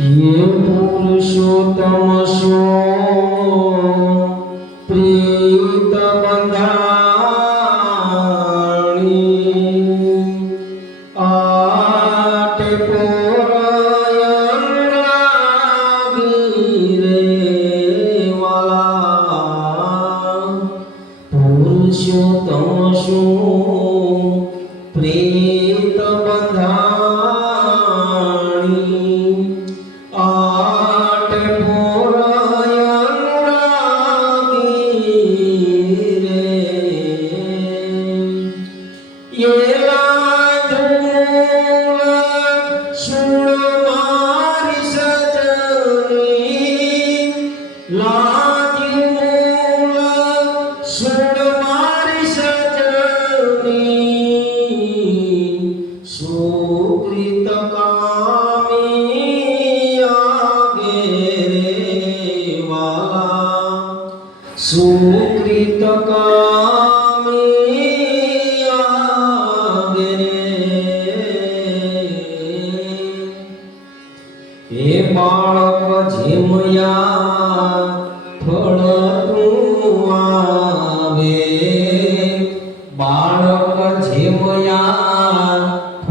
ये पुरुषोत्तमसो प्रीतबन्धा Show, don't show. उपकृत कामिया रे वाला सुकृत का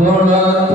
Lord,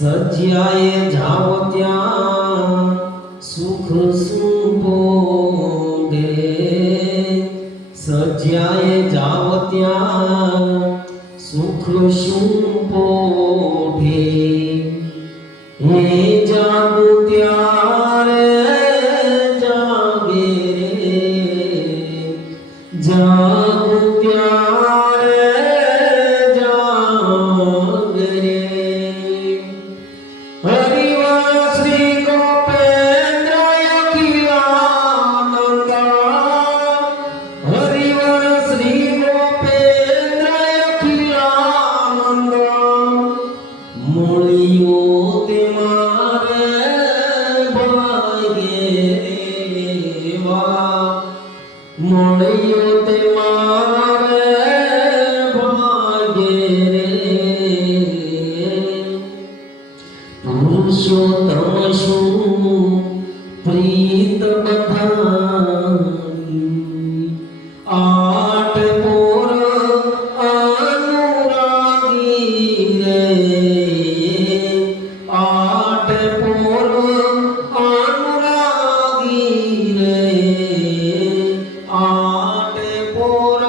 સજ્યાએ જાઓ ત્યાં સુખ સુપોગે સજ્યાએ જાઓ ત્યાં સુખ સુપોગે છું પ્રીત બધાની આટ પોર અનુરાગી રે. આટ પોર અનુરાગી રે. આટ પોર